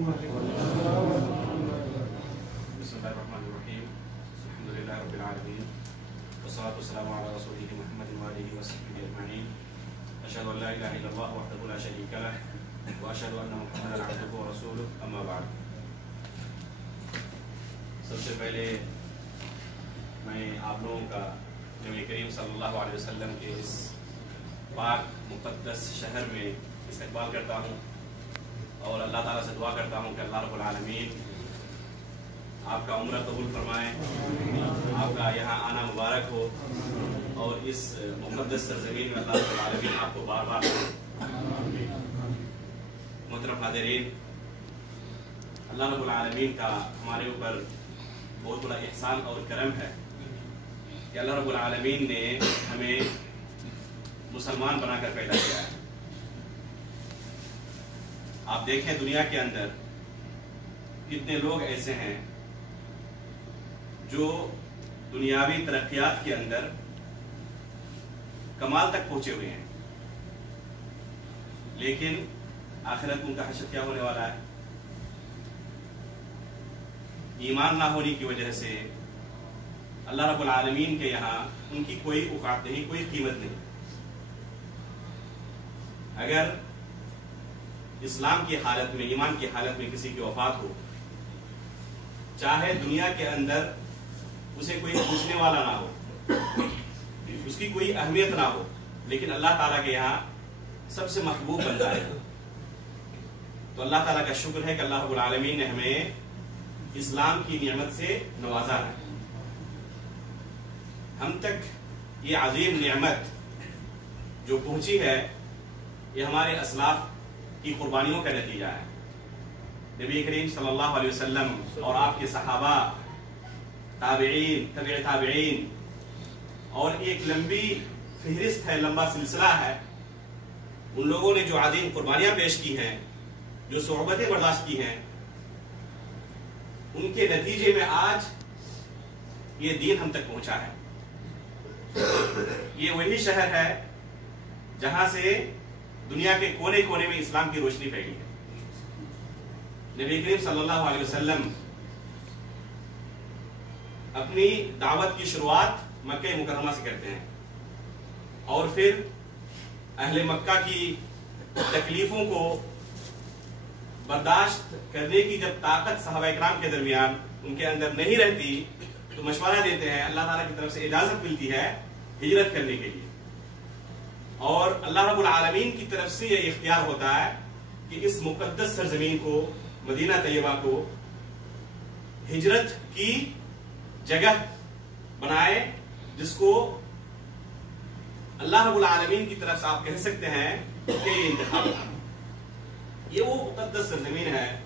बिस्मिल्लाहिर्रहमानिर्रहीम। अल्हम्दुलिल्लाहि रब्बिल आलमीन वस्सलातु वस्सलामु अला रसूलिहि मुहम्मदिन व आलिहि व सहबिहि अजमईन। अशहदु अन ला इलाहा इल्लल्लाह वहदहु ला शरीका लह व अशहदु अन्ना मुहम्मदन अब्दुहु व रसूलुहु, अम्मा बाद। सबसे पहले मैं आप लोगों का नबी करीम सल्लल्लाहु अलैहि वसल्लम के इस पाक मुक़द्दस शहर में इस्तक़बाल करता हूँ और अल्लाह ताला से दुआ करता हूँ कि अल्लाह रब्बुल आलमीन आपका उम्र कबूल फरमाए, आपका यहाँ आना मुबारक हो और इस मुक़द्दस सरज़मीन में अल्लाह रब्बुल आलमीन आपको बार बार। मोहतरम हाज़िरीन, अल्लाह रब्बुल आलमीन का हमारे ऊपर बहुत बड़ा एहसान और करम है कि अल्लाह रब्बुल आलमीन ने हमें मुसलमान बनाकर पैदा किया है। आप देखें दुनिया के अंदर कितने लोग ऐसे हैं जो दुनियावी तरक्कियात के अंदर कमाल तक पहुंचे हुए हैं, लेकिन आखिरत में उनका हश्र क्या होने वाला है? ईमान ना होने की वजह से अल्लाह रब्बुल आलमीन के यहाँ उनकी कोई औकात नहीं, कोई कीमत नहीं। अगर इस्लाम की हालत में, ईमान की हालत में किसी की वफात हो, चाहे दुनिया के अंदर उसे कोई पूछने वाला ना हो, उसकी कोई अहमियत ना हो, लेकिन अल्लाह ताला के यहाँ सबसे महबूब बंदा है। तो अल्लाह ताला का शुक्र है कि अल्लाह रब्बुल आलमीन ने हमें इस्लाम की नियमत से नवाजा है। हम तक ये अजीम नियमत जो पहुंची है, ये हमारे असलाफ की कुर्बानियों का नतीजा है। नबी करीम सल्लल्लाहु अलैहि वसल्लम और आपके सहाबा, ताबिईन, तबे ताबिईन, और एक लंबी फहरिस्त है, लंबा सिलसिला है। उन लोगों ने जो अजीम कुर्बानियां पेश की हैं, जो सोहबतें बर्दाश्त की हैं, उनके नतीजे में आज ये दीन हम तक पहुंचा है। ये वही शहर है जहां से दुनिया के कोने कोने में इस्लाम की रोशनी फैली है। नबी करीम सल्लल्लाहु अलैहि वसल्लम अपनी दावत की शुरुआत मक्का मुकर्रमा से करते हैं और फिर अहले मक्का की तकलीफों को बर्दाश्त करने की जब ताकत सहाबा इकराम के दरमियान उनके अंदर नहीं रहती, तो मशवरा देते हैं, अल्लाह ताला की तरफ से इजाजत मिलती है हिजरत करने के लिए। और अल्लाह रब्बुल आलमीन की तरफ से यह इख्तियार होता है कि इस मुक़द्दस सरजमीन को, मदीना तैयबा को, हिजरत की जगह बनाए, जिसको अल्लाह रब्बुल आलमीन की तरफ से आप कह सकते हैं कि इंतखाब। ये वो मुक़द्दस सरजमीन है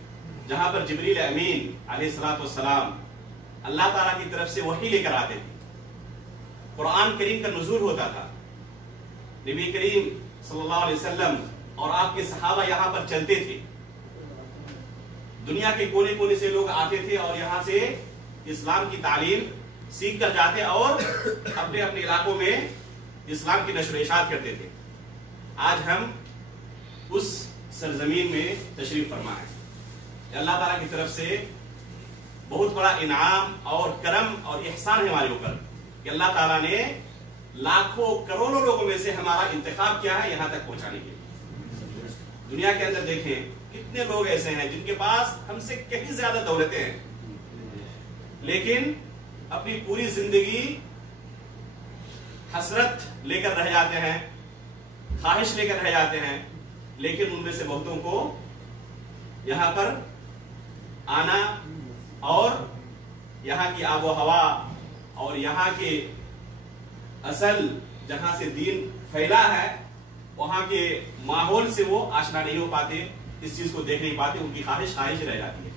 जहां पर जिब्रील अमीन अलैहिस्सलाम अल्लाह ताला की तरफ से वही लेकर आते थे, कुरान करीम का नुज़ूल होता था। नबी करीम सल्लल्लाहु अलैहि वसल्लम और आपके सहाबा यहाँ पर चलते थे, दुनिया के कोने कोने से लोग आते थे और यहाँ से इस्लाम की तालीम सीख कर जाते और अपने अपने इलाकों में इस्लाम की नशर इशात करते थे। आज हम उस सरजमीन में तशरीफ फरमा है। अल्लाह ताला की तरफ से बहुत बड़ा इनाम और करम और एहसान है हमारे ऊपर कि अल्लाह ताला ने लाखों करोड़ों लोगों में से हमारा इंतखाब किया है यहाँ तक पहुंचाने के लिए। दुनिया के अंदर देखें कितने लोग ऐसे हैं जिनके पास हमसे कहीं ज्यादा दौलतें हैं, लेकिन अपनी पूरी जिंदगी हसरत लेकर रह जाते हैं, ख्वाहिश लेकर रह जाते हैं, लेकिन उनमें से बहुतों को यहाँ पर आना और यहाँ की आबो हवा और यहाँ के असल जहां से दीन फैला है, वहां के माहौल से वो आशना नहीं हो पाते, इस चीज को देख नहीं पाते, उनकी ख्वाहिश रह जाती है।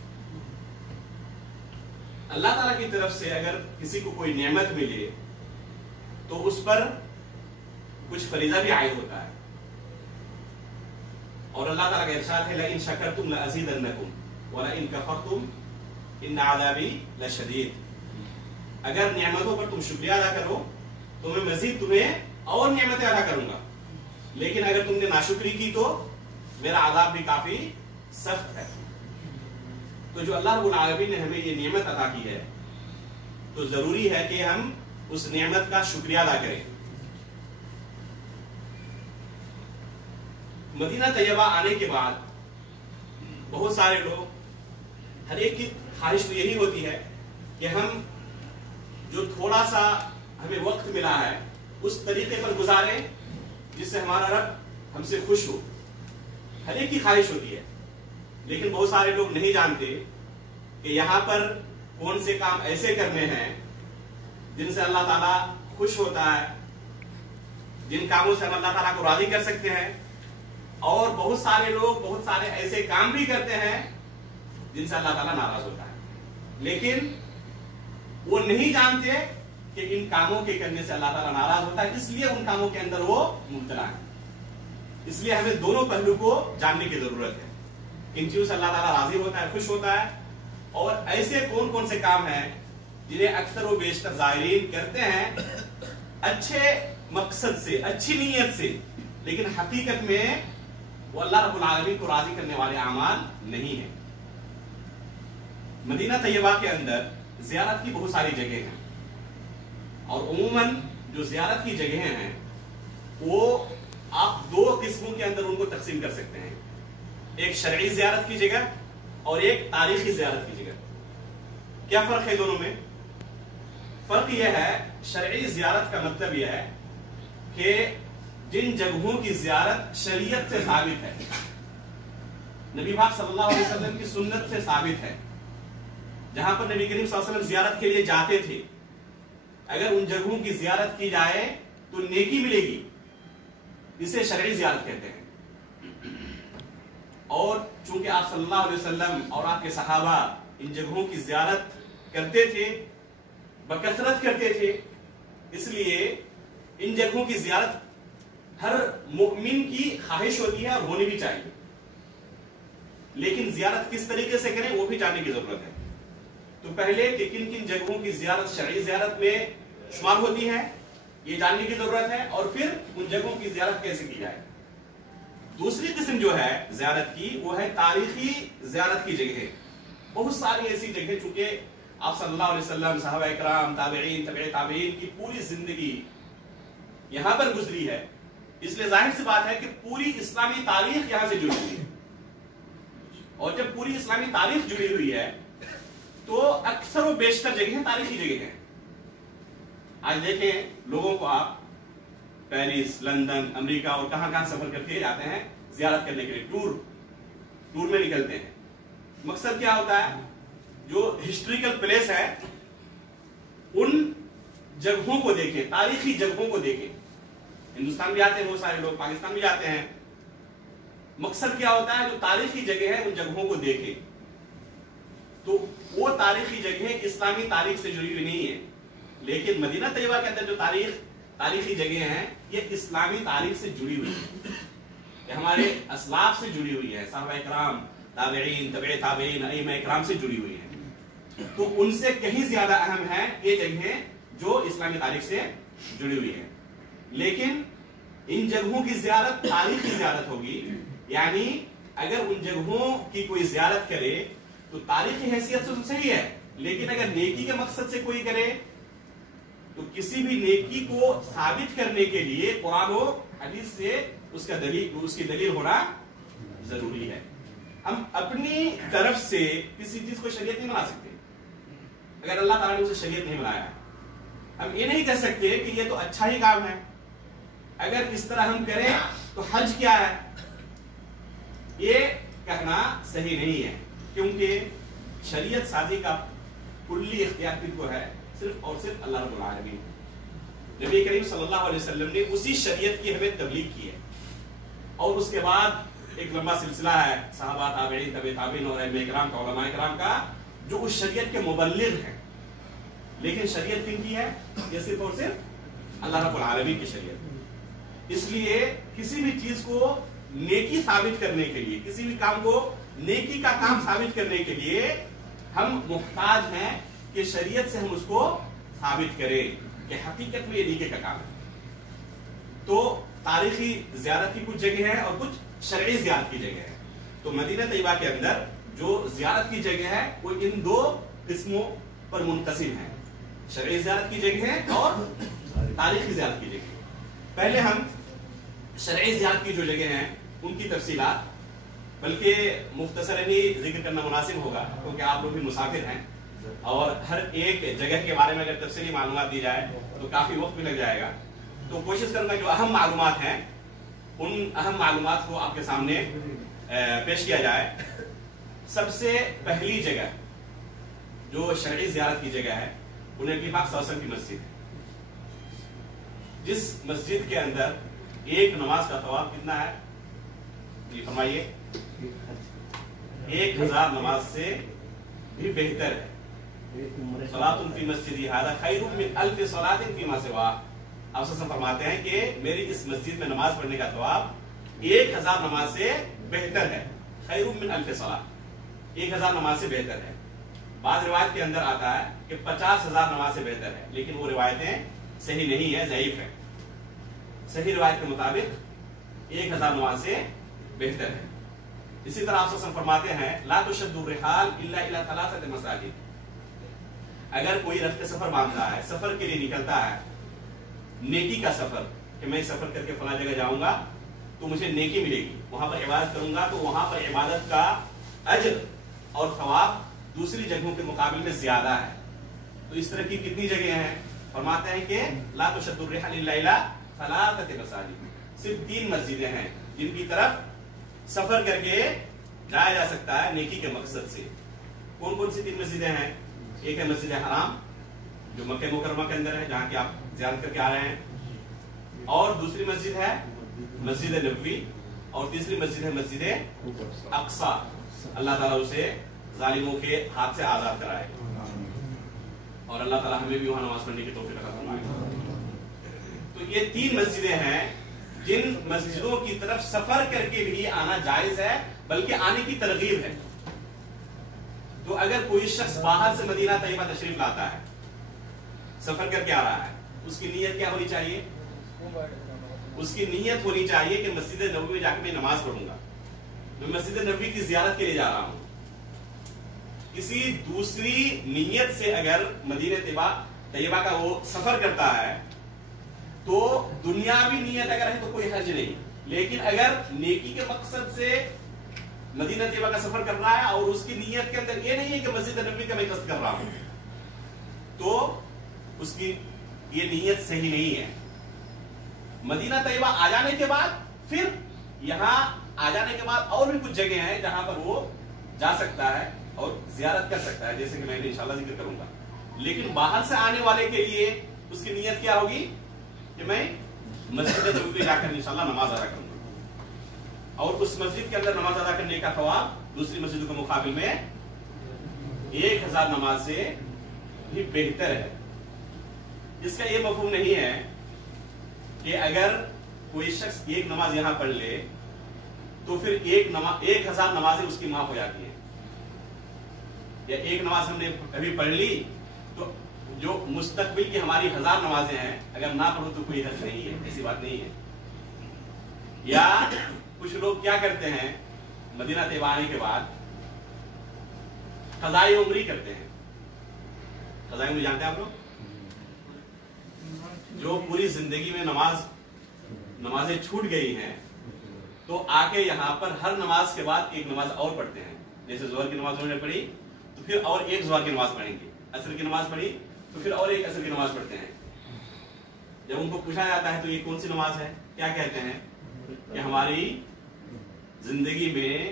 अल्लाह ताला की तरफ से अगर किसी को कोई नेमत मिले तो उस पर कुछ फरीजा भी आयद होता है। और अल्लाह ताला का इरशाद है, लइन शकरतुम लअज़ीदन्नकुम व लइन कफरतुम इन्न अज़ाबी लशदीद। अगर नेमतों पर तुम शुक्रिया अदा करो तो मैं मजीद तुम्हें और नेमतें अदा करूंगा, लेकिन अगर तुमने नाशुक्री की तो मेरा आज़ाब भी काफी सख्त है। تو جو اللہ رب العالمین نے ہمیں یہ نعمت عطا کی ہے تو ضروری ہے کہ ہم اس نعمت کا شکریہ ادا کریں. مدینہ طیبہ آنے کے بعد بہت سارے لوگ، ہر ایک کی خواہش تو یہی ہوتی ہے کہ ہم جو تھوڑا سا ہمیں وقت ملا ہے اس طریقے پر گزاریں جس سے ہمارا رب ہم سے خوش ہو. ہر ایک کی خواہش ہوتی ہے، لیکن بہت سارے لوگ نہیں جانتے کہ یہاں پر کون سے کام ایسے کرنے ہیں جن سے اللہ تعالیٰ خوش ہوتا ہے، جن کاموں سے ہم اللہ تعالیٰ کو راضی کر سکتے ہیں. اور بہت سارے لوگ بہت سارے ایسے کام بھی کرتے ہیں جن سے اللہ تعالیٰ ناراض ہوتا ہے، لیکن وہ نہیں جانتے کہ ان کاموں کے کرنے سے اللہ تعالیٰ ناراض ہوتا ہے، اس لیے ان کاموں کے اندر وہ مبتلا ہے. اس لیے ہمیں دونوں پہلو کو جاننے کی ضرورت ہے. ان چیزوں سے اللہ تعالیٰ راضی ہوتا ہے، خوش ہوتا ہے، اور ایسے کون کون سے کام ہیں جنہیں اکثر و بیشتر زائرین کرتے ہیں اچھے مقصد سے، اچھی نیت سے، لیکن حقیقت میں وہ اللہ رب العالمین کو راضی کرنے والے اعمال نہیں ہیں. مدینہ طیبہ کے اندر زیارت کی بہت ساری جگہیں ہیں، اور عموماً جو زیارت کی جگہیں ہیں وہ آپ دو قسموں کے اندر ان کو تقسیم کر سکتے ہیں. ایک شرعی زیارت کی جگہ اور ایک تاریخی زیارت کی جگہ. کیا فرق ہے دونوں میں؟ فرق یہ ہے، شرعی زیارت کا مطلب یہ ہے کہ جن جگہوں کی زیارت شریعت سے ثابت ہے، نبی پاک صلی اللہ علیہ وسلم کی سنت سے ثابت ہے، جہاں پر نبی کریم صلی اللہ علیہ وسلم زیارت کے لیے جاتے تھے، اگر ان جگہوں کی زیارت کی جائے تو نیکی ملے گی، اسے شرعی زیارت کہتے ہیں. اور چونکہ آپ صلی اللہ علیہ وسلم اور آپ کے صحابہ ان جگہوں کی زیارت کرتے تھے، بکثرت کرتے تھے، اس لیے ان جگہوں کی زیارت ہر مؤمن کی خواہش ہوتی ہے اور ہونی بھی چاہیے. لیکن زیارت کس طریقے سے کریں وہ بھی جاننے کی ضرورت ہے. تو پہلے کہ کن کن جگہوں کی زیارت شرعی زیارت میں شمار ہوتی ہے یہ جاننے کی ضرورت ہے، اور پھر ان جگہوں کی زیارت کیسے کی جائے. دوسری قسم جو ہے زیارت کی وہ ہے تاریخی زیارت کی جگہیں. بہت ساری ایسی جگہیں چونکہ آپ صلی اللہ علیہ وسلم، صحابہ اکرام، تابعین، تبع تابعین کی پوری زندگی یہاں پر گزری ہے، اس لیے ظاہر سی بات ہے کہ پوری اسلامی تاریخ یہاں سے جڑی ہوئی ہے. اور جب پوری اسلامی تاریخ جڑی ہوئی ہے تو اکثر و بیشتر جگہیں تاریخی جگہیں ہیں. آج دیکھیں لوگوں کو آپ پیرس، لندن، امریکہ اور کہاں کہاں سفر کر کے جاتے ہیں زیارت کرنے کے لیے، ٹور میں نکلتے ہیں. مقصد کیا ہوتا ہے؟ جو ہسٹوریکل پلیس ہے ان جگہوں کو دیکھیں، تاریخی جگہوں کو دیکھیں. ہندوستان بھی آتے ہیں بہت سارے لوگ، پاکستان بھی جاتے ہیں. مقصد کیا ہوتا ہے؟ جو تاریخی جگہ ہے ان جگہوں کو دیکھیں. تو وہ تاریخی جگہیں اسلامی تاریخ سے جڑی ہوئی نہیں ہے، لیکن مدینہ طیبہ کے اندر جو تاریخی جگہیں ہیں یہ اسلامی تاریخ سے جڑی ہوئی ہے، یہ ہمارے اسلاف سے جڑی ہوئی ہے، صحابہ اکرام، تابعین، تبع تابعین، ائمہ اکرام سے جڑی ہوئی ہے. تو ان سے کہیں زیادہ اہم ہے یہ جگہیں جو اسلامی تاریخ سے جڑی ہوئی ہے. لیکن ان جگہوں کی زیارت تاریخی زیارت ہوگی، یعنی اگر ان جگہوں کی کوئی زیارت کرے تو تاریخی حیثیت سے تو صحیح ہے، لیکن اگر نیکی کے مقصد سے کوئی کرے تو کسی بھی نیکی کو ثابت کرنے کے لیے قرآن و حدیث سے اس کی دلیل ہونا ضروری ہے. ہم اپنی طرف سے کسی چیز کو شریعت نہیں بنا سکتے. اگر اللہ تعالیٰ نے اسے شریعت نہیں بنایا، ہم یہ نہیں کہہ سکتے کہ یہ تو اچھا ہی کام ہے، اگر اس طرح ہم کریں تو حج کیا ہے، یہ کہنا صحیح نہیں ہے. کیونکہ شریعت سازی کا کلی اختیار کن کو ہے؟ صرف اور صرف اللہ رب العالمین. نبی کریم صلی اللہ علیہ وسلم نے اسی شریعت کی ہمیں تبلیغ کی ہے، اور اس کے بعد ایک لمبا سلسلہ ہے صحابہ، تابعین، تبع تابعین اور ائمہ اکرام کا، علماء اکرام کا، جو اس شریعت کے مبلغ ہیں. لیکن شریعت کن کی ہے؟ یہ صرف اور صرف اللہ رب العالمین کی شریعت. اس لیے کسی بھی چیز کو نیکی ثابت کرنے کے لیے، کسی بھی کام کو نیکی کا کام ثابت کرنے کے لیے ہم محتاج ہیں کہ شریعت سے ہم اس کو ثابت کریں کہ حقیقت میں یہ نیکی کا کام ہے. تو تاریخی زیارت کی کچھ جگہ ہے اور کچھ شرعی زیارت کی جگہ ہے. تو مدینہ طیبہ کے اندر جو زیارت کی جگہ ہے وہ ان دو قسموں پر منقسم ہے، شرعی زیارت کی جگہ ہے اور تاریخی زیارت کی جگہ ہے۔ پہلے ہم شرعی زیارت کی جو جگہ ہیں ان کی تفصیلات بلکہ مختصراً ہی ذکر کرنا مناسب ہوگا، کیونکہ آپ لوگ بھی مسافر ہیں اور ہر ایک جگہ کے بارے میں اگر تفصیلی معلومات دی جائے تو کافی وقت بھی لگ جائے گا۔ تو کوشش کروں گا جو اہم معلومات ہیں ان اہم معلومات کو آپ کے سامنے پیش کیا جائے۔ سب سے پہلی جگہ جو شرعی زیارت کی جگہ ہے وہ نبی پاک صلی اللہ علیہ وسلم کی مسجد ہے، جس مسجد کے اندر ایک نماز کا ثواب کتنا ہے؟ جی فرمائیے۔ 1000 نماز سے بھی بہتر ہے۔ صلاۃ فی مسجدی ھذا خیر من 1000 صلاۃ فیما سوا۔ آپ صلی اللہ علیہ وسلم فرماتے ہیں کہ میری اس مسجد میں نماز پڑھنے کا ثواب 1000 نماز سے بہتر ہے۔ خیر من 1000 صلاۃ، 1000 نماز سے بہتر ہے۔ بعض روایت کے اندر آتا ہے کہ 50,000 نماز سے بہتر ہے، لیکن وہ روایتیں صحیح نہیں ہے، ضعیف ہے۔ صحیح روایت کے مطابق 1000 نماز سے بہتر ہے۔ اسی طرح آپ وسلم فرماتے ہیں لا تشد الرحال الا الى 3 مساجد۔ اگر کوئی رفت سفر باندھتا ہے، سفر کے لیے نکلتا ہے، نیکی کا سفر کہ میں سفر کر کے فلاں جگہ جاؤں گا تو مجھے نیکی ملے گی، وہاں پر عبادت کروں گا تو وہاں پر عبادت کا اجر اور ثواب دوسری جگہوں کے مقابل میں زیادہ ہے۔ تو اس طرح کی کتنی جگہیں ہیں؟ فرماتے ہیں کہ لا تشد الرحال الا الى 3 مساجد، صرف 3 مسجدیں ہیں جن کی طرف سفر کر کے جایا جا سکتا ہے نیکی کے مقصد سے۔ کون کون سی 3 مسجدیں ہیں؟ ایک ہے مسجد حرام جو مکہ مکرمہ کے اندر ہے، جہاں کی آپ زیارت کر کے آ رہے ہیں، اور دوسری مسجد ہے مسجد نبوی، اور تیسری مسجد ہے مسجد اقصی۔ اللہ تعالیٰ اسے ظالموں کے ہاتھ سے آزاد کرائے اور اللہ تعالیٰ ہمیں بھی وہاں نماز پڑھنے کی توفیق عطا فرمائے۔ تو یہ 3 مسجدیں ہیں جن مسجدوں کی طرف سفر کر کے بھی آنا جائز ہے، بلکہ آنے کی ترغیب ہے۔ تو اگر کوئی شخص باہر سے مدینہ طیبہ تشریف لاتا ہے، سفر کر کے آ رہا ہے، اس کی نیت کیا ہونی چاہیے؟ اس کی نیت ہونی چاہیے کہ مسجد نبوی میں جا کے میں نماز پڑھوں گا، میں مسجد نبوی کی زیارت کے لیے جا رہا ہوں۔ کسی دوسری نیت سے اگر مدینہ طیبہ کا وہ سفر کرتا ہے تو دنیاوی نیت اگر ہے تو کوئی حرج نہیں، لیکن اگر نیکی کے مقصد سے مدینہ طیبہ کا سفر کر رہا ہے اور اس کی نیت کے اندر یہ نہیں ہے کہ مسجد نبوی کا میں قصد کر رہا ہوں، تو اس کی یہ نیت صحیح نہیں ہے۔ مدینہ طیبہ آ جانے کے بعد پھر یہاں آ جانے کے بعد اور بھی کچھ جگہ ہیں جہاں پر وہ جا سکتا ہے اور زیارت کر سکتا ہے، جیسے کہ میں نے انشاءاللہ ذکر کروں گا۔ لیکن باہر سے آنے والے کے لیے اس کی نیت کیا ہوگی کہ میں مسجد نبوی جا کر انشاءاللہ نماز ادا کروں گا، اور اس مسجد کے اندر نماز ادا کرنے کا ثواب دوسری مسجدوں کے مقابل میں 1000 نماز سے بھی بہتر ہے۔ اس کا یہ مفہوم نہیں ہے کہ اگر کوئی شخص ایک نماز یہاں پڑھ لے تو پھر 1000 نمازیں اس کی معاف ہو جاتی ہیں، یا ایک نماز ہم نے ابھی پڑھ لی تو جو مستقبل کی ہماری 1000 نمازیں ہیں اگر نہ پڑھو تو کوئی حرج نہیں ہے، ایسی بات نہیں ہے۔ یا کچھ لوگ کیا کرتے ہیں، مدینہ طیبہ آنے کے بعد قضائے عمری کرتے ہیں۔ قضائے عمری جانتے ہیں آپ لوگ؟ جو پوری زندگی میں نمازیں چھوٹ گئی ہیں تو آ کے یہاں پر ہر نماز کے بعد ایک نماز اور پڑھتے ہیں۔ جیسے ظہر کی نماز انہوں نے پڑھی تو پھر اور ایک ظہر کی نماز پڑھیں گے، عصر کی نماز پڑھی تو پھر اور ایک عصر کی نماز پڑھتے ہیں۔ جب ان کو پوچھا جاتا ہے تو یہ کون سی نماز ہے، کیا کہتے ہیں کہ ہماری زندگی میں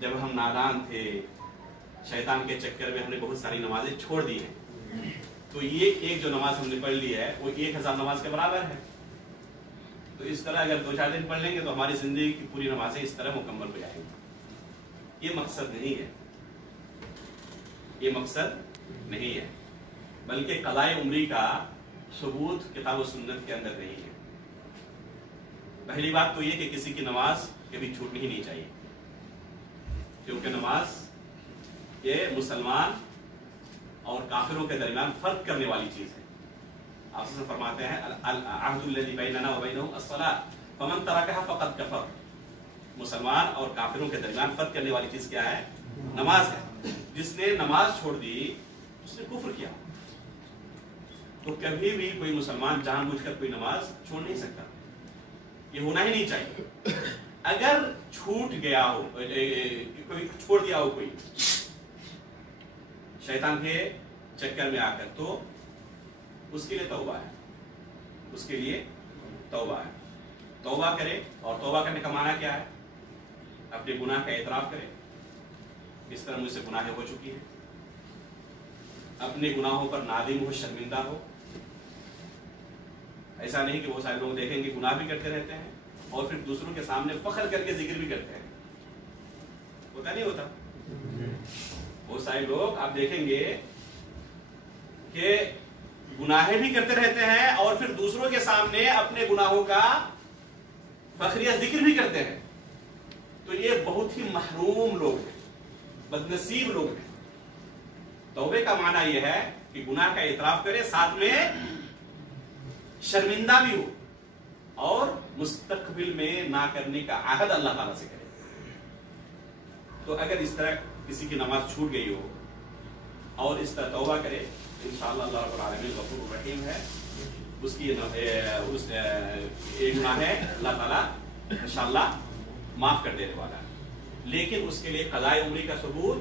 جب ہم نادان تھے، شیطان کے چکر میں ہم نے بہت ساری نمازیں چھوڑ دی ہیں، تو یہ ایک جو نماز ہم نے پڑھ لی ہے وہ 1000 نماز کے برابر ہے۔ تو اس طرح اگر 2-4 دن پڑھ لیں گے تو ہماری زندگی کی پوری نمازیں اس طرح مکمل ہو جائیں گی۔ یہ مقصد نہیں ہے، یہ مقصد نہیں ہے، بلکہ قضائے عمری کا ثبوت کتاب و سنت کے اندر نہیں ہے۔ پہلی بات تو یہ کہ کسی کی نماز کبھی چھوٹنی ہی نہیں چاہیے، کیونکہ نماز یہ مسلمان اور کافروں کے درمیان فرق کرنے والی چیز ہے۔ آپ سے فرماتے ہیں العہد الذی بیننا وبینہم الصلاۃ فمن ترکھا فقد کفر۔ مسلمان اور کافروں کے درمیان فرق کرنے والی چیز کیا ہے؟ नमाज है। जिसने नमाज छोड़ दी उसने कुफ्र किया। तो कभी भी कोई मुसलमान जानबूझकर कोई नमाज छोड़ नहीं सकता, ये होना ही नहीं चाहिए। अगर छूट गया हो, कोई छोड़ दिया हो कोई शैतान के चक्कर में आकर, तो उसके लिए तौबा है, उसके लिए तौबा है। तौबा करे, और तौबा करने का माना क्या है? अपने गुनाह का एतराफ करे, इस तरह मुझसे गुनाहें हो चुकी हैं, अपने गुनाहों पर नादिम हो, शर्मिंदा हो। ऐसा नहीं कि वो सारे लोग देखेंगे गुनाह भी करते रहते हैं और फिर दूसरों के सामने फख्र करके जिक्र भी करते हैं। होता नहीं होता? वो सारे लोग आप देखेंगे कि गुनाहें भी करते रहते हैं और फिर दूसरों के सामने अपने गुनाहों का फख्रिया जिक्र भी करते हैं। तो ये बहुत ही महरूम लोग हैं, बदनसीब लोग हैं। तौबे का माना यह है कि गुनाह का इतराफ करे, साथ में शर्मिंदा भी हो और मुस्तकबिल में ना करने का आहद अल्लाह ताला से करे। तो अगर इस तरह किसी की नमाज छूट गई हो और इस तरह तौबा करे, इंशाअल्लाह अल्लाह रब्बुल आलमीन गफूर रहीम है, उसकी एक गुनाह है अल्लाह ताला इंशाअल्लाह माफ कर देने वाला है। लेकिन उसके लिए क़ज़ाए उम्री का सबूत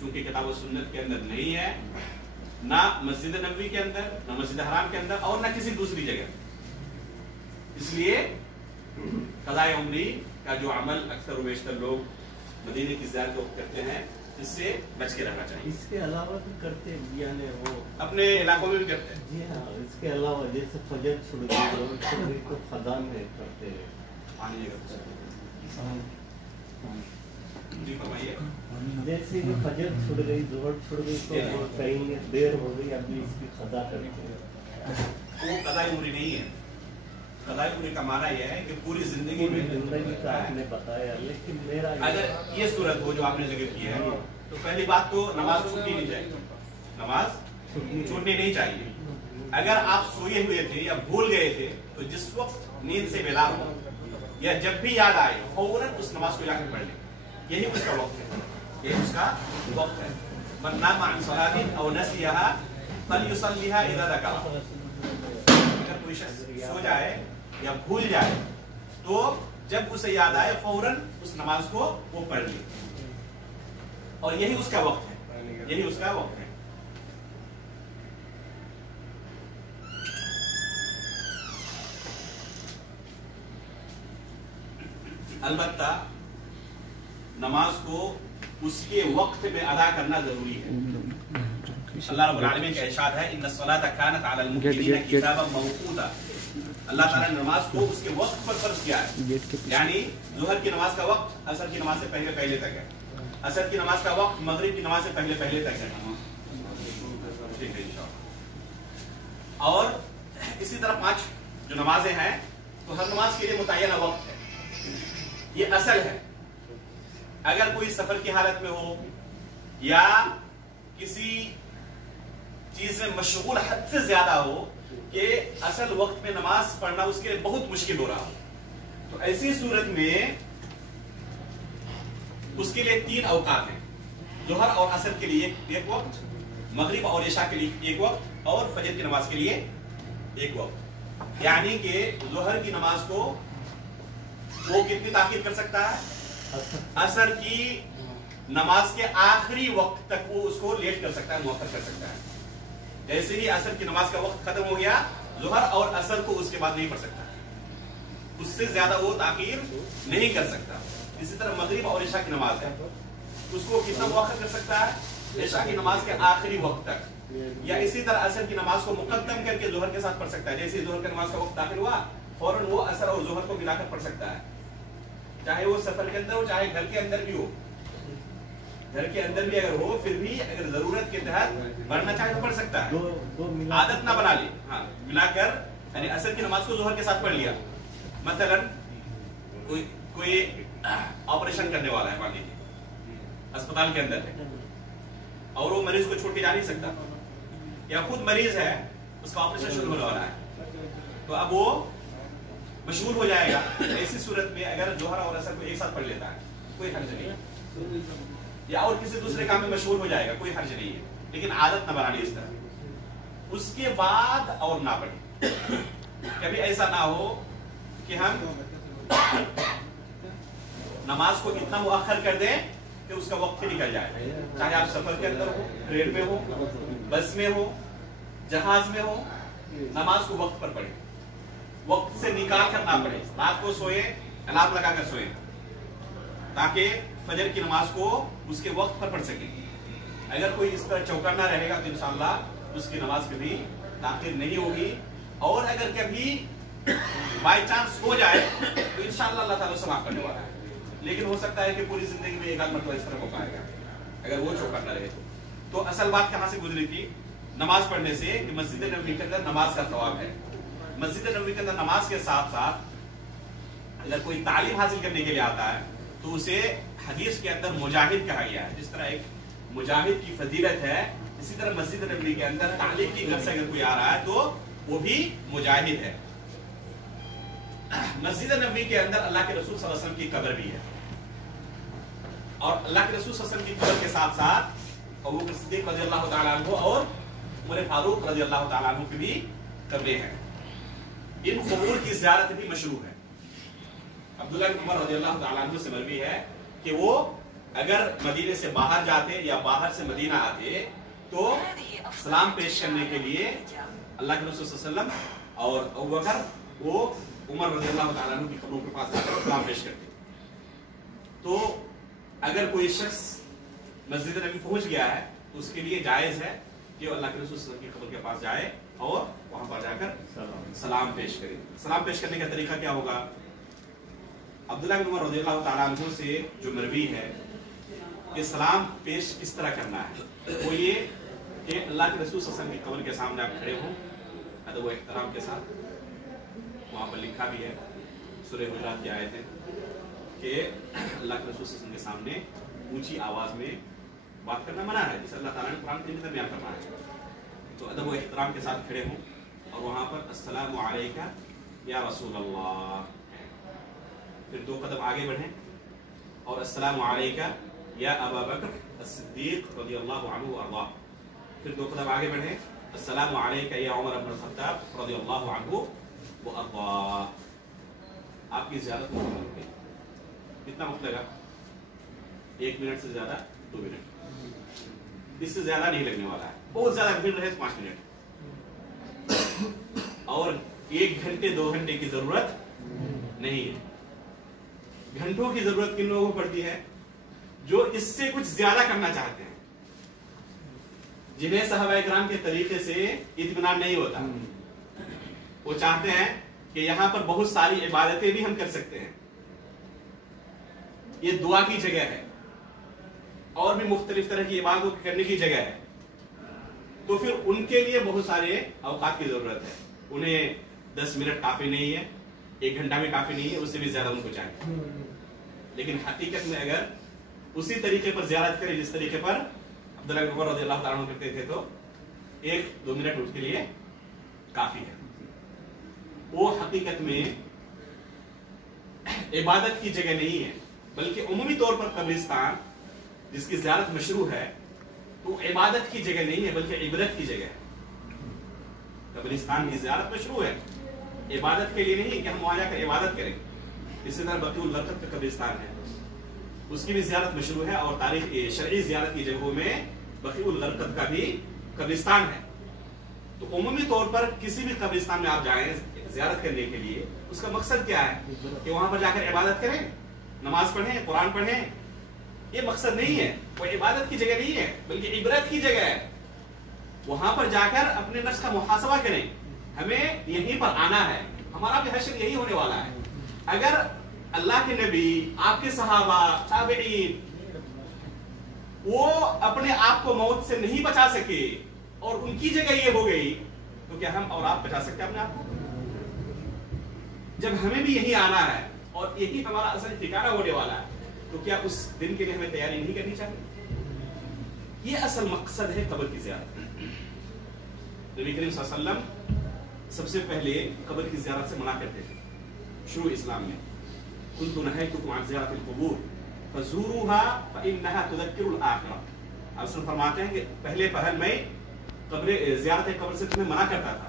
चूंकि किताब व सुन्नत के अंदर नहीं है, ना मस्जिद नबवी के अंदर, ना मस्जिद हराम के अंदर, और ना किसी दूसरी जगह। इसलिए क़ज़ाए उम्री का जो अमल अक्सर बेशतर लोग मदीने की ज़ियारत को करते हैं, इससे बच के रहना चाहिए। इसके अलावा भी करते यानी वो अपने इलाकों में भी करते हैं। जी हाँ, इसके अलावा जैसे फजर छुड़ गई तो खदा में करते हैं। जी फरमाइए। जैसे कि फजर छुड़ गई, ज़ोहर छुड़ गई तो वो कहीं देर हो गई, अभी इसकी खदा करते हैं। वो क़ज़ाए उम्री नहीं है। क़ज़ाए उम्री का माना यह है कि पूरी जिंदगी का आपने बताया, लेकिन मेरा अगर ये सूरत हो जो आपने जिक्र की है, तो पहली बात तो नमाज छूटनी नहीं चाहिए, नमाज छूटनी नहीं चाहिए। अगर आप सोए हुए थे या भूल गए थे, तो जिस वक्त नींद से बेदार हो या जब भी याद आए फौरन उस नमाज को जाकर पढ़ लें, यही उसका वक्त है, यही उसका वक्त है। मन नाम अन सलातिन औ नसियहा फलयुसल्लिहा इज़ा ज़करा। अगर कोई शख्स सो जाए या भूल जाए तो जब उसे याद आए फौरन उस नमाज को वो पढ़ ले, और यही उसका वक्त है, यही उसका वक्त है। अलबत्ता नमाज को उसके वक्त में अदा करना जरूरी है। अल्लाह रब्बुल आलमीन का इरशाद है, इन्ना सलाता कानत अलल मुमिनीना किताबन मौक़ूता। अल्लाह ताला ने नमाज को उसके वक्त पर फर्ज किया है। यानी ज़ोहर की नमाज का वक्त असर की नमाज से पहले पहले तक है, असर की नमाज का वक्त मगरिब की नमाज से पहले पहले तक है। ठीक है इंशाअल्लाह। और इसी तरह 5 जो नमाजें हैं, तो हर नमाज के लिए मुतय्यना वक्त है, ये असल है। अगर कोई सफर की हालत में हो या किसी चीज में मशगूल हद से ज्यादा हो कि असल वक्त में नमाज पढ़ना उसके लिए बहुत मुश्किल हो रहा हो, तो ऐसी सूरत में उसके लिए 3 अवकात हैं। जोहर और असर के लिए एक वक्त, मगरिब और इशा के लिए एक वक्त, और फजर की नमाज के लिए एक वक्त। यानी कि जोहर की नमाज को वो कितनी ताखीर कर सकता है? असर की नमाज के आखिरी वक्त तक वो उसको लेट कर सकता है, मुअख्खर कर सकता है। जैसे ही असर की नमाज का वक्त खत्म हो गया, जोहर और असर को उसके बाद नहीं पढ़ सकता, उससे ज्यादा वो ताखीर नहीं कर सकता। इसी तरह मगरिब और इशा की नमाज है, उसको कितना मुअख्खर कर सकता है? इशा की नमाज के आखिरी वक्त तक। या इसी तरह असर की नमाज को मुकद्दम करके जोहर के साथ पढ़ सकता है। जैसे जोहर की नमाज का वक्त दाखिल हुआ, फौरन वो असर और जोहर को मिलाकर पढ़ सकता है, चाहे वो सफर के अंदर हो चाहे घर के अंदर भी हो। घर के अंदर भी अगर हो, फिर भी अगर जरूरत के तहत पढ़ना चाहे तो पढ़ सकता है। आदत ना बना ले, हाँ मिलाकर, यानी असर की नमाज को जोहर के साथ पढ़ लिया। मसलन कोई ऑपरेशन करने वाला है, मान लीजिए अस्पताल के अंदर है, और वो मरीज को छोड़ के जा नहीं सकता, या खुद मरीज है, उसका ऑपरेशन शुरू होने वाला है, तो अब वो मशगूल हो जाएगा। ऐसी सूरत में अगर जोहर और असर को एक साथ पढ़ लेता है, कोई हर्ज नहीं। या और किसी दूसरे काम में मशगूल हो जाएगा, कोई हर्ज नहीं है, लेकिन आदत न बनानी इस तरह। उसके बाद और ना पढ़े। कभी ऐसा ना हो कि हम नमाज को इतना मुअख्खर कर दें कि उसका वक्त ही निकल जाए, चाहे आप सफर के अंदर हो, ट्रेन में हो, बस में हो, जहाज में हो, नमाज को वक्त पर पढ़े, वक्त से निकाल कर ना पढ़े। रात को सोए, अलार्म लगा कर सोए, ताकि फजर की नमाज को उसके वक्त पर पढ़ सके। अगर कोई इस तरह चौकन्ना रहेगा तो इंशाअल्लाह उसकी नमाज कभी ताखिर नहीं होगी। और अगर कभी बाई चांस हो जाए तो इंशाअल्लाह अल्लाह ताला उसे माफ करने वाला है, लेकिन हो सकता है कि पूरी जिंदगी में एक आध मरतबा इस तरह हो पाएगा अगर वो चौकन्ना रहे। तो असल बात कहां से गुजरी थी? नमाज पढ़ने से कि मस्जिद नबवी के अंदर नमाज का सवाब है। मस्जिद नबवी के अंदर नमाज के साथ साथ अगर कोई तालीम हासिल करने के लिए आता है तो उसे हदीस के अंदर मुजाहिद कहा गया है। जिस तरह एक मुजाहिद की फजीलत है, इसी तरह मस्जिद नबवी के अंदर तालीम की घर से अगर कोई आ रहा है तो वो भी मुजाहिद है। मस्जिद नबवी के अंदर अल्लाह के रसूल सल्लल्लाहु अलैहि वसल्लम की कब्र भी है, और अल्लाह के रसूल सल्लल्लाहु अलैहि वसल्लम की कब्र के साथ साथ अबू बकर सिद्दीक रज़ियल्लाहु ताला अन्हु और उमर फारूक रज़ियल्लाहु ताला अन्हु की भी कब्रें हैं। इन कब्रों की ज़ियारत भी मशरूअ है। अब्दुल्लाह बिन उमर रज़ियल्लाहु ताला अन्हु से मरवी है कि वो अगर मदीने से बाहर जाते या बाहर से मदीना आते तो सलाम पेश करने के लिए अल्लाह के रसूल सल्लल्लाहु अलैहि वसल्लम और अबू बकर वो उमर रज़ियल्लाहु ताला अन्हु की कब्रों के पास जाकर सलाम पेश करते। तो अगर कोई शख्स मस्जिद नबी पहुंच गया है तो उसके लिए जायज है कि अल्लाह के रसूल सल्लल्लाहु अलैहि वसल्लम की कब्र के पास जाए और वहां पर जाकर सलाम पेश करे। सलाम पेश करने का तरीका क्या होगा? अब्दुल्लाह बिन उमर रज़ियल्लाहु ताला अन्हु से जो मरवी है कि सलाम पेश किस तरह करना है, वो ये कि अल्लाह के रसूल सल्लल्लाहु अलैहि वसल्लम की कब्र के सामने आप खड़े हो अदब व एहतराम के साथ। वहां पर लिखा भी है सूरह हुजरात की आयत है कि अल्लाह के रसूल सल्लल्लाहु अलैहि वसल्लम के सामने ऊंची आवाज में बात करना मना है, जिसे अल्लाह ताला ने कुरान के अंदर बयान फरमाया है। तो अदब व एहतराम के साथ खड़े हों और वहां पर अस्सलामु अलैका या रसूल अल्लाह, फिर 2 कदम आगे बढ़ें और अस्सलामु अलैका या अबा बकर as-सिद्दीक रज़ियल्लाहु अन्हु अर्ज़ा, फिर 2 कदम आगे बढ़ें अस्सलामु अलैका या उमर इब्न खत्ताब रज़ियल्लाहु अन्हु व अर्ज़ा। आपकी ज़ियारत मुकम्मल हो गई। कितना वक्त लगा? 1 मिनट से ज्यादा 2 मिनट, इससे ज्यादा नहीं लगने वाला है। बहुत ज्यादा भीड़ रहे 5 मिनट, और 1 घंटे 2 घंटे की जरूरत नहीं है। घंटों की जरूरत किन लोगों को पड़ती है? जो इससे कुछ ज्यादा करना चाहते हैं, जिन्हें सहाबाए किराम के तरीके से इत्मीनान नहीं होता। वो चाहते हैं कि यहां पर बहुत सारी इबादतें भी हम कर सकते हैं, ये दुआ की जगह है और भी मुख्तलिफ तरह की इबादत करने की जगह है। तो फिर उनके लिए बहुत सारे अवकात की जरूरत है। उन्हें 10 मिनट काफी नहीं है, 1 घंटा भी काफी नहीं है, उससे भी ज्यादा उनको चाहिए। लेकिन हकीकत में अगर उसी तरीके पर ज़ियारत करें जिस तरीके पर अब्दुल्लाह बिन उमर रज़ियल्लाहु ताला अन्हु करते थे, तो 1-2 मिनट उसके लिए काफी है। वो हकीकत में इबादत की जगह नहीं है, बल्कि उमूमी तौर पर कब्रिस्तान जिसकी ज़ियारत मशरू है तो इबादत की जगह नहीं है बल्कि इबरत की जगह है। कब्रिस्तान की ज़ियारत मशरू है, इबादत के लिए नहीं है कि हम वहां जाकर इबादत करें। इसी तरह बकीउल गरक़द का कब्रिस्तान है, उसकी भी ज़ियारत मशरू है, और तारीख शरई ज़ियारत की जगहों में बकीउल गरक़द का भी कब्रिस्तान है। तो उमूमी तौर पर किसी भी कब्रिस्तान में आप जाएं ज़ियारत करने के लिए, उसका मकसद क्या है कि वहां पर जाकर इबादत करें, नमाज पढ़ें, कुरान पढ़ें। ये मकसद नहीं है, वो इबादत की जगह नहीं है बल्कि इबरत की जगह है। वहां पर जाकर अपने नफ्स का मुहासबा करें, हमें यहीं पर आना है, हमारा भी हश्र यही होने वाला है। अगर अल्लाह के नबी, आपके सहाबा, ताबईन वो अपने आप को मौत से नहीं बचा सके और उनकी जगह ये हो गई, तो क्या हम और आप बचा सकते हैं अपने आप को? जब हमें भी यही आना है और यही हमारा असल ठिकाना होने वाला है, तो क्या उस दिन के लिए हमें तैयारी नहीं करनी चाहिए? ये असल मकसद है कब्र की ज़ियारत। नबी करीम सल्लल्लाहु अलैहि वसल्लम सबसे पहले कब्र की ज़ियारत से मना करते थे शुरू इस्लाम में। कुन्तु नहयतुकुम अन ज़ियारतिल क़ुबूर फज़ूरूहा फ़इन्नहा तुज़क्किरुल आखिरह। आप फरमाते हैं कि पहले पहल में ज़ियारत कब्र से तुम्हें मना करता था,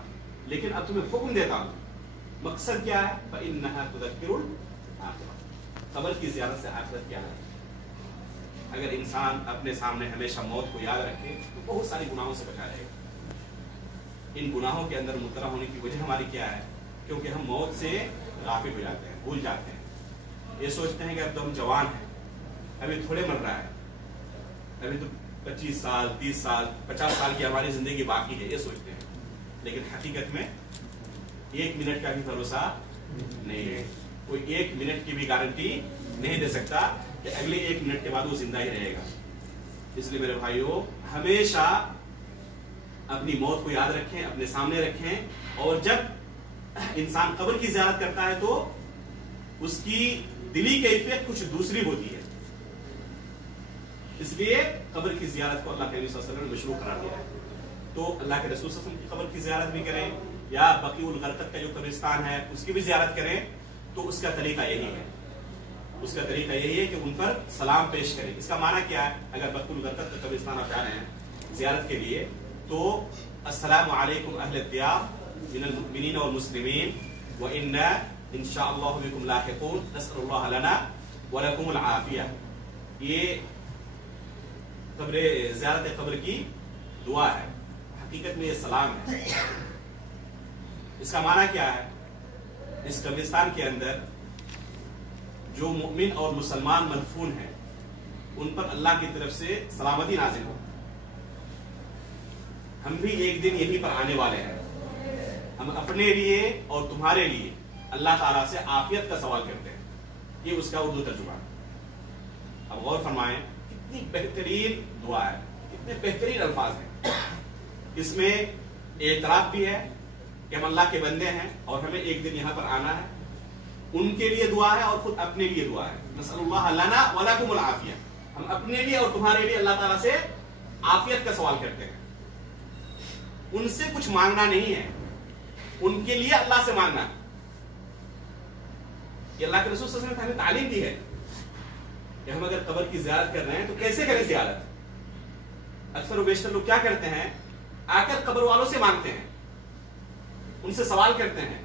लेकिन अब तुम्हें हुक्म देता हूँ। मकसद क्या है? फ़इन्नहा तुज़क्किरुल आखिरह। कब्र की ज़ियारत से आखिरत क्या है? अगर इंसान अपने सामने हमेशा मौत को याद रखे तो बहुत सारी गुनाहों से बचा रहेगा। इन गुनाहों के अंदर मुबतला होने की वजह हमारी क्या है? क्योंकि हम मौत से गाफिल हो जाते हैं, भूल जाते हैं। ये सोचते हैं कि अब तो हम जवान हैं, अभी थोड़े मर रहा है, अभी तो 25 साल 30 साल 50 साल की हमारी जिंदगी बाकी है, ये सोचते हैं। लेकिन हकीकत में 1 मिनट का भी भरोसा नहीं है। कोई 1 मिनट की भी गारंटी नहीं दे सकता कि अगले 1 मिनट के बाद वो जिंदा ही रहेगा। इसलिए मेरे भाइयों, हमेशा अपनी मौत को याद रखें, अपने सामने रखें। और जब इंसान कब्र की ज़ियारत करता है तो उसकी दिली कैफियत कुछ दूसरी होती है। इसलिए कब्र की ज़ियारत को अल्लाह के नबी सल्लल्लाहु अलैहि वसल्लम ने मशरूअ करार दिया है। तो अल्लाह के रसूल सल्लल्लाहु अलैहि वसल्लम की कब्र की ज़ियारत भी करें, या बकीउल गरक़द का जो कब्रिस्तान है उसकी भी ज़ियारत करें। तो उसका तरीका यही है, उसका तरीका यही है कि उन पर सलाम पेश करें। इसका माना क्या है? अगर बकीउल गरक़द का कब्रिस्तान आप जा रहे हैं ज़ियारत के लिए, तो अस्सलामु अलैकुम अहले दियार मिनल मुमिनीन वल मुस्लिमीन व इन्ना इंशाअल्लाहु बिकुम लाहिक़ून नसअलुल्लाह लना व लकुमुल आफिया। ये ज़ियारत कब्र की दुआ है, हकीकत में ये सलाम है। इसका माना क्या है? इस कब्रिस्तान के अंदर जो मुमिन और मुसलमान मदफून हैं उन पर अल्लाह की तरफ से सलामती नाज़िल हो। हम भी एक दिन यहीं पर आने वाले हैं। हम अपने लिए और तुम्हारे लिए अल्लाह ताला से आफियत का सवाल करते हैं। ये उसका उर्दू तर्जुमा। अब गौर फरमाएं, कितनी बेहतरीन दुआ है, कितने बेहतरीन अल्फाज हैं। इसमें एतराफ भी है कि हम अल्लाह के बंदे हैं और हमें एक दिन यहाँ पर आना है। उनके लिए दुआ है और खुद अपने लिए दुआ है। नसअलुल्लाह लना व लकुमुल आफिया। हम अपने लिए और तुम्हारे लिए अल्लाह ताला से आफियत का सवाल करते हैं। उनसे कुछ मांगना नहीं है, उनके लिए अल्लाह से मांगना। ये अल्लाह के रसूल सल्लल्लाहु अलैहि वसल्लम ने हमें तालीम दी है कि हम अगर कब्र की ज़ियारत कर रहे हैं तो कैसे करें ज़ियारत। अक्सर और बेशतर लोग क्या करते हैं? आकर कब्र वालों से मांगते हैं, उनसे सवाल करते हैं।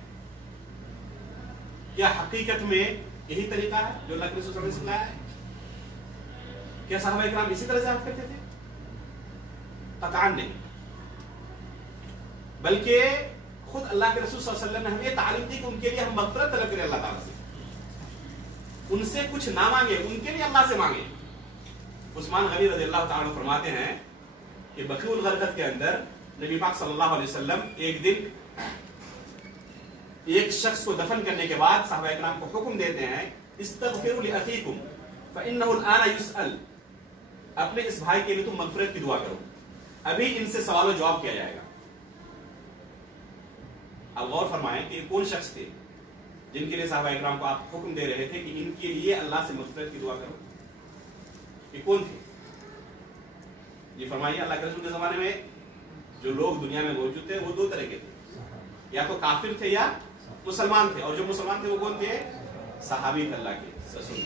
क्या हकीकत में यही तरीका है जो अल्लाह के रसूल सल्लल्लाहु अलैहि वसल्लम ने सिखाया है? क्या सहाबा इकराम इसी तरह ज़ियारत करते थे? कतई नहीं, बल्कि खुद अल्लाह के रसूल सल्लल्लाहु अलैहि वसल्लम ने हमें तालीम दी कि उनके लिए हम मग़फ़िरत तलब करें अल्लाह ताला से। उनसे कुछ ना मांगे, उनके लिए अल्लाह से मांगे। उस्मान गनी रज़ियल्लाहु ताला अन्हु फरमाते हैं कि बकीउल गरक़द के अंदर नबी पाक सल्लल्लाहु अलैहि वसल्लम एक दिन एक शख्स को दफन करने के बाद सहाबा इकराम को हुक्म देते हैं, इस्तग़फिरू लिअख़ीकुम फ़इन्नहु अलआन युसअल। अपने इस भाई के लिए तुम मग़फ़िरत की दुआ करो, अभी इनसे सवाल और जवाब किया जाएगा। अब गौर फरमाएं कि कौन शख्स थे जिनके लिए सहाबा इकराम को आप हुक्म दे रहे थे कि इनके लिए अल्लाह से मग़फ़िरत की दुआ करो। ये कौन थे? ये फरमाइए, अल्लाह के रसूल के जमाने में जो लोग दुनिया में मौजूद थे वो 2 तरह के थे, या तो काफिर थे या मुसलमान थे। और जो मुसलमान थे वो कौन थे? सहाबी थे अल्लाह के रसूल।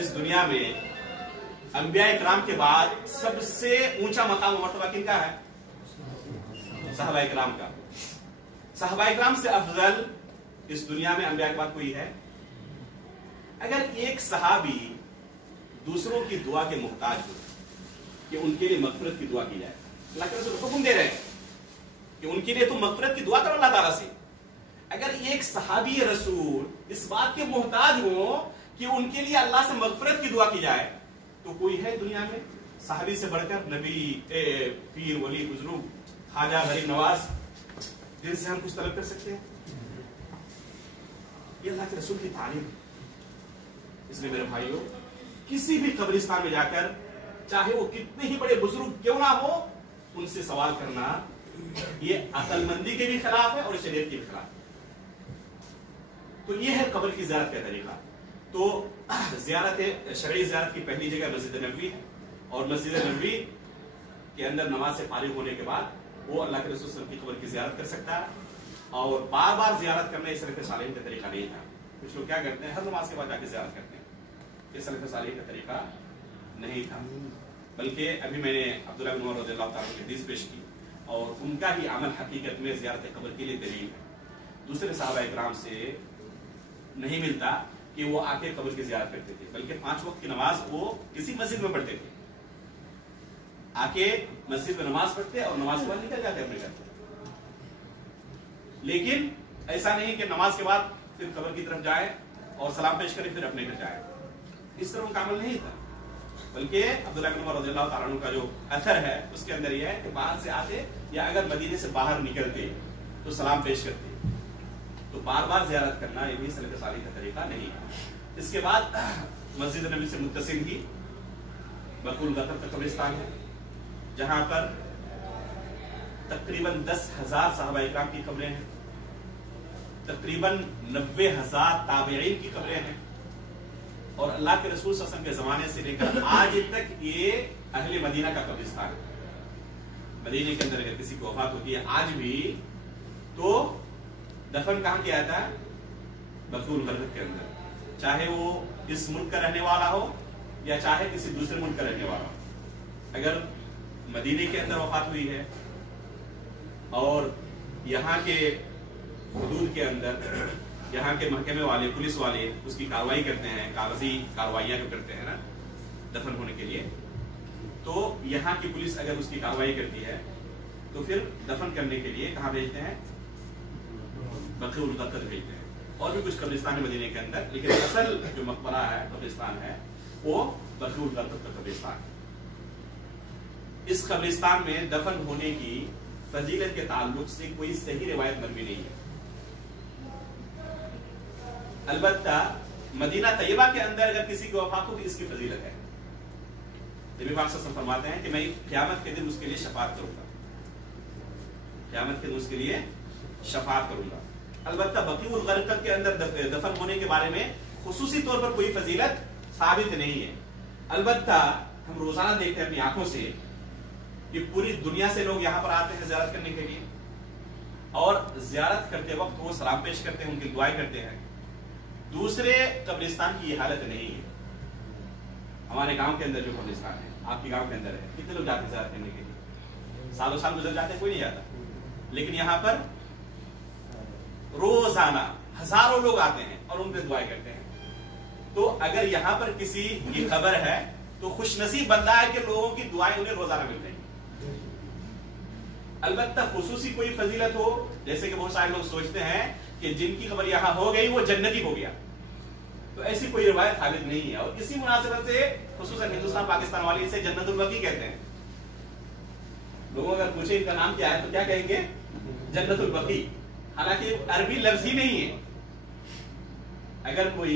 इस दुनिया में अंबिया इकराम के बाद सबसे ऊंचा मकाम और मर्तबा किनका है? सहाबा इकराम का। सहाबा इकराम से अफजल इस दुनिया में अंबिया के बाद कोई है? अगर एक सहाबी दूसरों की दुआ के मोहताज हो कि उनके लिए मग़फ़िरत की दुआ की जाए, अल्लाह के रसूल हुक्म दे रहे हैं कि उनके लिए तुम मग़फ़िरत की दुआ करो अल्लाह ताला से। अगर एक सहाबी रसूल इस बात के मोहताज हो कि उनके लिए अल्लाह से मग़फ़िरत की दुआ की जाए, तो कोई है दुनिया में सहाबी से बढ़कर? नबी, पीर, वली, बुजुर्ग, खाजा, गरीब नवाज, जिनसे हम कुछ तलब कर सकते हैं? ये अल्लाह के रसूल की तालीम। इसलिए मेरे भाइयों, किसी भी कब्रिस्तान में जाकर चाहे वो कितने ही बड़े बुजुर्ग क्यों ना हो, उनसे सवाल करना ये अक्लमंदी के भी खिलाफ है और शरीयत के भी खिलाफ है। तो ये है कब्र की ज़ियारत का तरीका। तो शरई ज़ियारत की पहली जगह मस्जिद नबवी है, और मस्जिद नबवी के अंदर नमाज से फारिग होने के बाद वो अल्लाह के रसूल सल्लल्लाहु अलैहि वसल्लम की कब्र की ज़ियारत कर सकता है। और बार बार ज़ियारत करना इस सलफ़ सालिहीन का तरीका नहीं था। कुछ लोग क्या करते हैं, हर नमाज के बाद जाके ज़ियारत करते हैं। ये सलफ़ सालिह का तरीका नहीं था, बल्कि अभी मैंने अब्दुल्लाह बिन उमर रज़ियल्लाहु तआला की हदीस पेश की और उनका ही अमल हकीकत में ज़ियारत कब्र के लिए दलील है। दूसरे सहाबा इकराम से नहीं मिलता कि वो आके कब्र की ज़ियारत करते थे, बल्कि 5 वक्त की नमाज वो किसी मस्जिद में पढ़ते थे, आके मस्जिद में नमाज पढ़ते और नमाज के बाद निकल जाते अपने घर। लेकिन ऐसा नहीं कि नमाज के बाद फिर कब्र की तरफ जाए और सलाम पेश करें फिर अपने घर जाए, इस तरह उनका अमल नहीं था। बल्कि अब्दुल्लाह बिन उमर रज़ियल्लाहु तआला अन्हु का जो असर है उसके अंदर यह है कि बाहर से आते या अगर मदीने से बाहर निकलते तो सलाम पेश करते। तो बार बार ज़ियारत करना ये भी सलफ़ सालिह का तरीका नहीं है। इसके बाद मस्जिद नबी से मुत्तसिल ही बक़ीउल गरक़द का कब्रिस्तान है, जहां पर तकरीबन 10,000 सहाबा इकराम की कब्रें हैं, तकरीबन 90,000 ताबईन की कब्रें हैं और अल्लाह के रसूल सल्लल्लाहु अलैहि वसल्लम के जमाने से लेकर आज तक ये अहले मदीना का कब्रिस्तान है। मदीने के अंदर अगर किसी की वफात होती है आज भी तो दफन कहां किया जाता है? बक़ीउल गरक़द के अंदर, चाहे वो इस मुल्क का रहने वाला हो या चाहे किसी दूसरे मुल्क का रहने वाला हो। अगर मदीने के अंदर वफात हुई है और यहाँ के हुदूद के अंदर यहाँ के महकमे वाले पुलिस वाले उसकी कार्रवाई करते हैं, कागजी कार्रवाइयाँ जो करते हैं ना दफन होने के लिए, तो यहाँ की पुलिस अगर उसकी कार्रवाई करती है तो फिर दफन करने के लिए कहाँ भेजते हैं? बक़ीउल गरक़द भेजते हैं। और भी कुछ कब्रिस्तान है मदीने के अंदर, लेकिन असल जो मकबरा है कब्रिस्तान है वो बक़ीउल गरक़द का कब्रिस्तान है। इस कब्रिस्तान में दफन होने की फजीलत के ताल्लुक से कोई सही रिवायत मरवी नहीं है। अलबत्ता मदीना तैयबा के अंदर अगर किसी की वफात हो तो इसकी फजीलत है। नबी पाक सल्लल्लाहु अलैहि वसल्लम फरमाते हैं कि मैं क़यामत के दिन उसके लिए शफाअत करूंगा, क़यामत के दिन उसके लिए शफाअत करूंगा। अलबत्ता बक़ीउल गरक़द के अंदर दफन होने के बारे में खुसूसी तौर पर कोई फजीलत साबित नहीं है। अलबत्ता हम रोजाना देखते हैं अपनी आंखों से कि पूरी दुनिया से लोग यहाँ पर आते हैं ज़ियारत करने के लिए और ज़ियारत करते वक्त वो सलाम पेश करते हैं, उनकी दुआएं करते हैं। दूसरे कब्रिस्तान की ये हालत नहीं है। हमारे गांव के अंदर जो कब्रिस्तान है, आपके गांव के अंदर है, कितने लोग जाते हैं ज़ियारत करने के लिए? सालों साल गुजर जाते हैं, कोई नहीं जाता। लेकिन यहाँ पर रोजाना हजारों लोग आते हैं और उनके दुआएं करते हैं। तो अगर यहाँ पर किसी की खबर है तो खुशनसीब बंदा है कि लोगों की दुआएं उन्हें रोजाना मिल रही। अलबत्ता खुसूसी कोई फजीलत हो, जैसे कि बहुत सारे लोग सोचते हैं कि जिनकी खबर यहाँ हो गई वो जन्नती हो गया, तो ऐसी कोई रिवायत साबित नहीं है। और इसी मुनासिबत से खुसूसन हिंदुस्तान पाकिस्तान वाले इसे जन्नतुल बकी कहते हैं। लोगों अगर पूछे इनका नाम क्या है तो क्या कहेंगे? जन्नतुल बकी। हालांकि अरबी लफ्ज ही नहीं है। अगर कोई